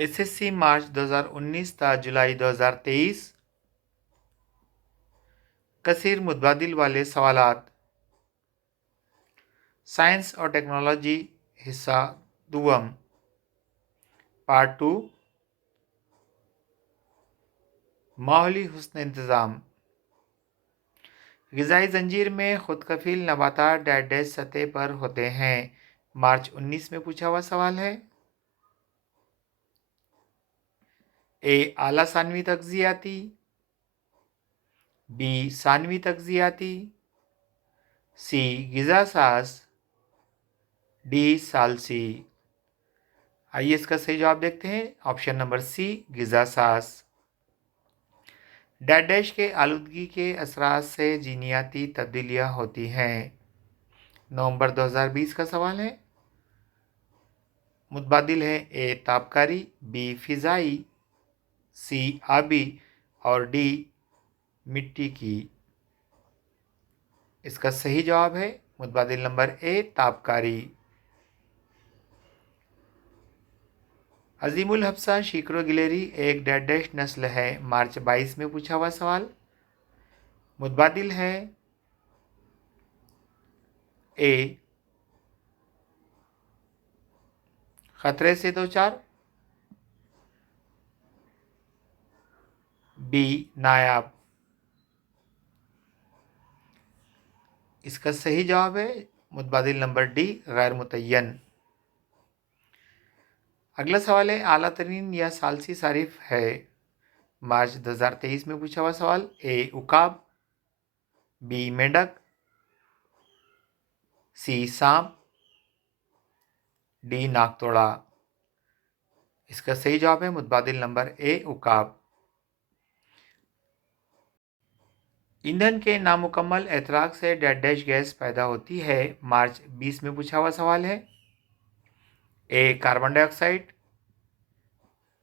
SSC मार्च 2019 था जुलाई 2023। कसीर मुतबादिल वाले सवालात। साइंस और टेक्नोलॉजी हिस्सा दुवम पार्ट 2। माहौली हुस्न इंतज़ाम। ग़िज़ाई ज़ंजीर में खुदकफील नबातात डैश सतह पर होते हैं। मार्च 19 में पूछा हुआ सवाल है। ए आला सानवी तग़ज़ियाती, बी सानवी तग़ज़ियाती, सी ग़िज़ा साज़, डी सालसी। आइए इसका सही जवाब देखते हैं। ऑप्शन नंबर सी ग़िज़ा साज़। डैश के आलूदगी के असरात से जीनियाती तब्दीलियाँ होती हैं। नवंबर 2020 का सवाल है। मुतबादिल है ए तापकारी, बी फ़िज़ाई, सी आबी और डी मिट्टी की। इसका सही जवाब है मुतबादिल नंबर ए तापकारी। अजीमुल हफ्सा शीकरो गिलेरी एक डैश नस्ल है। मार्च 22 में पूछा हुआ सवाल। मुतबादिल है ए खतरे से दो चार, बी नायाब। इसका सही जवाब है मुतबादिल नंबर डी गैर मुतय्यन। अगला सवाल है आला तरीन या सालसी सारिफ है। मार्च 2023 में पूछा हुआ सवाल। ए उकाब, बी मेंढक, सी सांप, डी नागतोड़ा। इसका सही जवाब है मुतबादिल नंबर ए उकाब। ईंधन के नामुकम्मल एतराक से डैश गैस पैदा होती है। मार्च 20 में पूछा हुआ सवाल है। A carbon dioxide,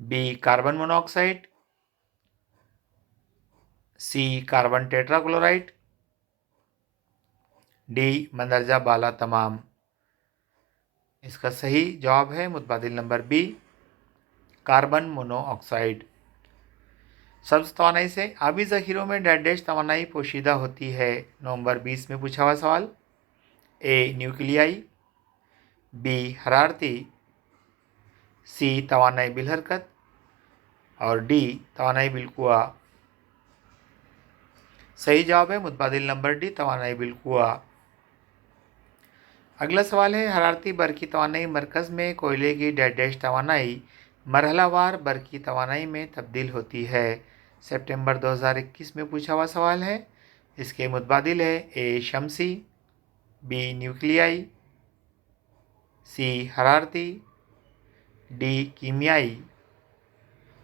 B carbon monoxide, C carbon tetrachloride, D मंदरजा बाला तमाम। इसका सही जवाब है मुतबादिल नंबर बी कार्बन मोनोऑक्साइड। सब्ज तवानाई से आबी ज़ख़ीरों में डैश तवानाई पोशीदा होती है। नवंबर 20 में पूछा हुआ सवाल। ए न्यूक्लियाई, बी हरारती, सी तवानाई बिलहरकत और डी तवानाई बिलकुआ। सही जवाब है मुतबादिल नंबर डी तवानाई बिलकुआ। अगला सवाल है हरारती बरकी तवानाई मरकज़ में कोयले की डैश तवानाई मरहलावार बरकी तवानाई में तब्दील होती है। सितंबर 2021 में पूछा हुआ सवाल है। इसके मुतबादिल है ए शमसी, बी न्यूक्लियाई, सी हरारती, डी कीमियाई।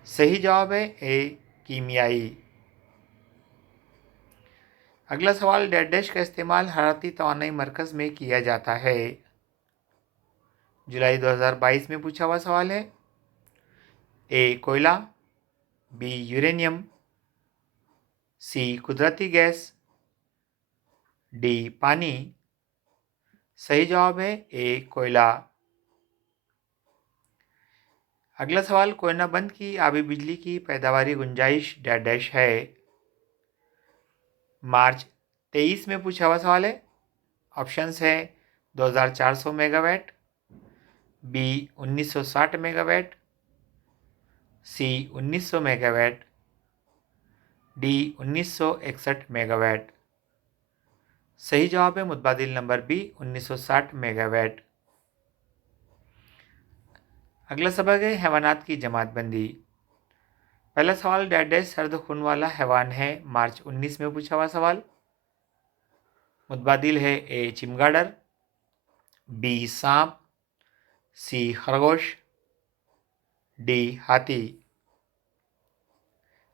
सही जवाब है ए कीमियाई। अगला सवाल डैश का इस्तेमाल हरारती तवानाई मरकज़ में किया जाता है। जुलाई 2022 में पूछा हुआ सवाल है। ए कोयला, बी यूरेनियम, सी कुदरती गैस, डी पानी। सही जवाब है ए कोयला। अगला सवाल कोयनाबंद की आबी बिजली की पैदावारी गुंजाइश डैश है। मार्च 23 में पूछा हुआ सवाल है। ऑप्शंस है 2400 मेगावाट, बी 1960 मेगावाट, सी 1900 मेगावाट, डी 1961 मेगावाट। सही जवाब है मुतबादिल नंबर बी 1960 मेगावाट। अगला सबक है हैवानात की जमातबंदी। पहला सवाल डैश सर्द खून वाला हैवान है। मार्च 19 में पूछा हुआ सवाल। मुतबादिल है ए चिमगाडर, बी सांप, सी खरगोश, डी हाथी।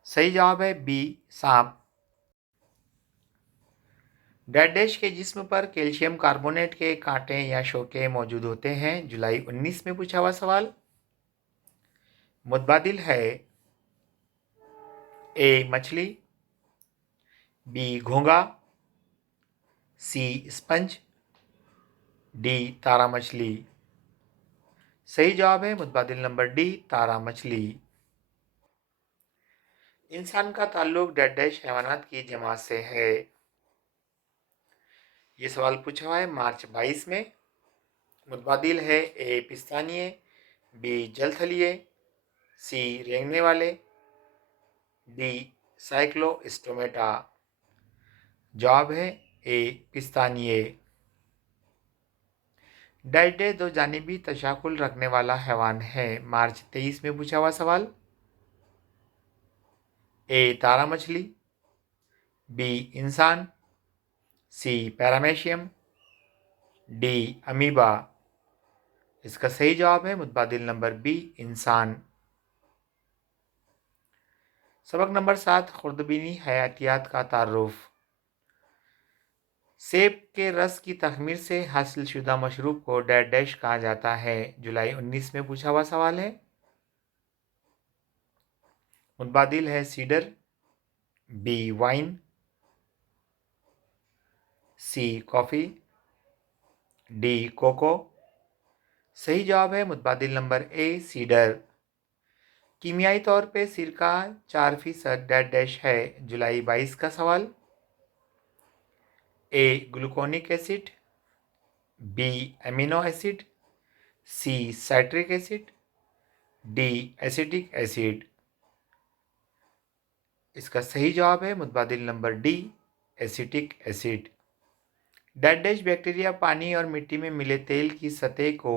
सही जवाब है बी सांप। डैश के जिस्म पर कैल्शियम कार्बोनेट के कांटे या शोके मौजूद होते हैं। जुलाई 19 में पूछा हुआ सवाल। मुतबादिल है ए मछली, बी घोंगा, सी स्पंज, डी तारा मछली। सही जवाब है मुतबादिल नंबर डी, तारा मछली। इंसान का ताल्लुक डैश डैश हैवानात की जमात से है। ये सवाल पूछा हुआ है मार्च 22 में। मुतबादिल है ए पिस्तानिये, बी जलथलिए, सी रेंगने वाले, डी साइक्लोस्टोमेटा। जवाब है ए पिस्तानिये। डैश दो जानिबी तशाकुल रखने वाला हैवान है। मार्च 23 में पूछा हुआ सवाल। ए तारा मछली, बी इंसान, सी पैरामेशियम, डी अमीबा। इसका सही जवाब है मुतबादिल नंबर बी, इंसान। सबक नंबर 7, खुर्दबीनी हयातियात का तारुफ। सेब के रस की तखमीर से हासिल शुदा मशरूब को डैश डैश कहा जाता है। जुलाई 19 में पूछा हुआ सवाल है। मुतबादिल है सीडर, बी वाइन, सी कॉफ़ी, डी कोको। सही जवाब है मुतबादिल नंबर ए, सीडर। कीमियाई तौर पे सिरका 4% डैश डैश है। जुलाई 22 का सवाल। A gluconic acid, B amino acid, C citric acid, D acetic acid. इसका सही जवाब है मुतबादिल number D, acetic acid. Dash dash bacteria पानी और मिट्टी में मिले तेल की सतह को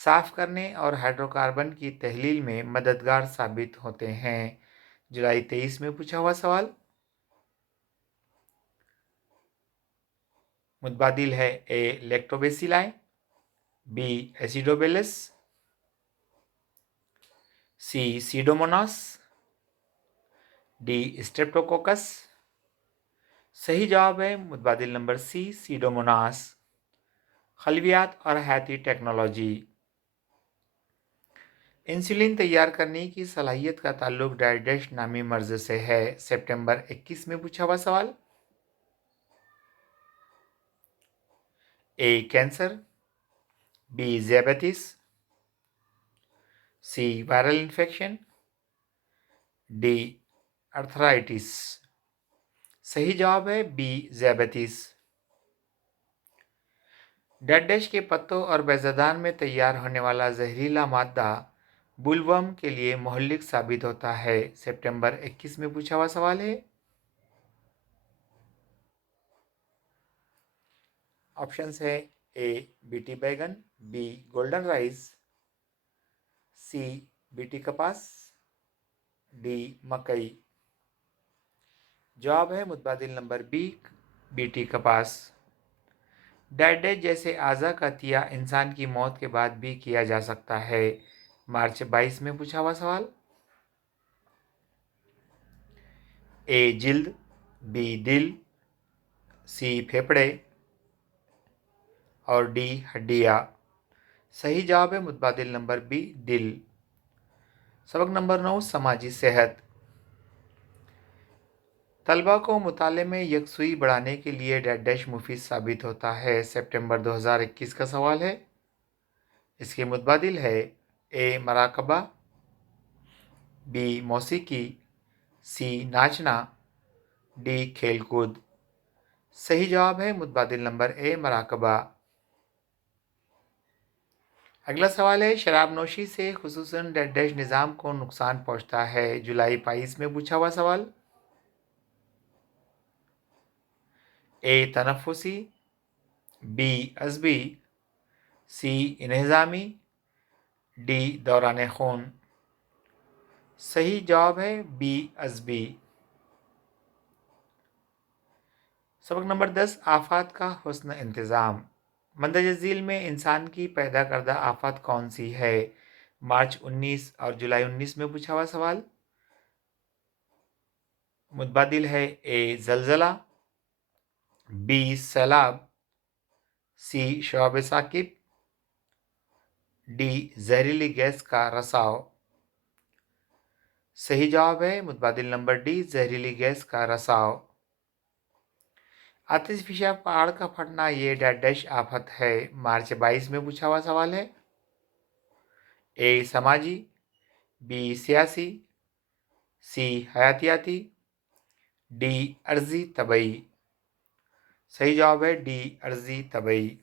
साफ करने और हाइड्रोकार्बन की तहलील में मददगार साबित होते हैं। जुलाई 23 में पूछा हुआ सवाल। मुतबादिल है ए लैक्टोबेसिलाई, बी एसिडोबेलस, सी सीडोमोनास, डी स्ट्रेप्टोकोकस। सही जवाब है मुतबादिल नंबर सी, सीडोमोनास। खलवियात और हयाती टेक्नोलॉजी। इंसुलिन तैयार करने की सलाहियत का ताल्लुक डैश डैश नामी मर्ज से है। सितंबर 21 में पूछा हुआ सवाल। ए कैंसर, बी ज़ियाबेटिस, सी वायरल इन्फेक्शन, डी अर्थराइटिस। सही जवाब है बी ज़ियाबेटिस। डैश डैश के पत्तों और बेज़ादान में तैयार होने वाला जहरीला मादा बुलवर्म के लिए मुहल्लिक साबित होता है। सितंबर 21 में पूछा हुआ सवाल है। ऑप्शंस है ए बीटी बैगन, बी गोल्डन राइस, सी बीटी कपास, डी मकई। जवाब है मुतबादिल नंबर बी, बीटी कपास। डैश डैश जैसे आज़ा का तिया इंसान की मौत के बाद भी किया जा सकता है। मार्च 22 में पूछा हुआ सवाल। ए जिल्द, बी दिल, सी फेफड़े और डी हड्डियाँ। सही जवाब है मुतबादिल नंबर बी, दिल। सबक नंबर 9, समाजी सेहत। तलबा को मुताले में यकसुई बढ़ाने के लिए डैश डैश मुफीद साबित होता है। सितंबर 2021 का सवाल है। इसके मुतबादिल है ए मराकबा, बी मौसीकी, सी नाचना, डी खेलकूद। सही जवाब है मुतबादिल नंबर ए, मराकबा। अगला सवाल है शराब नोशी से खुसूसन डैश डैश निज़ाम को नुकसान पहुंचता है। जुलाई 22 में पूछा हुआ सवाल। ए तनफ़ुसी, बी अज़बी, सी इन्हिज़ामी, डी दौरान खून। सही जवाब है बी अज़बी। सबक नंबर 10, आफात का हुस्न इंतज़ाम। मंदज झील में इंसान की पैदा करदा आफत कौन सी है। मार्च 19 और जुलाई 19 में पूछा हुआ सवाल। मुतबादिल है ए जलजला, बी सैलाब, सी शवाब साकिब, डी जहरीली गैस का रसाव। सही जवाब है मुतबादिल नंबर डी, जहरीली गैस का रसाव। आतिशफिशा पहाड़ का फटना ये डैश डैश आफत है। मार्च 22 में पूछा हुआ सवाल है। ए समाजी, बी सियासी, सी हयातियाती, डी अर्जी तबई। सही जवाब है डी अर्जी तबई।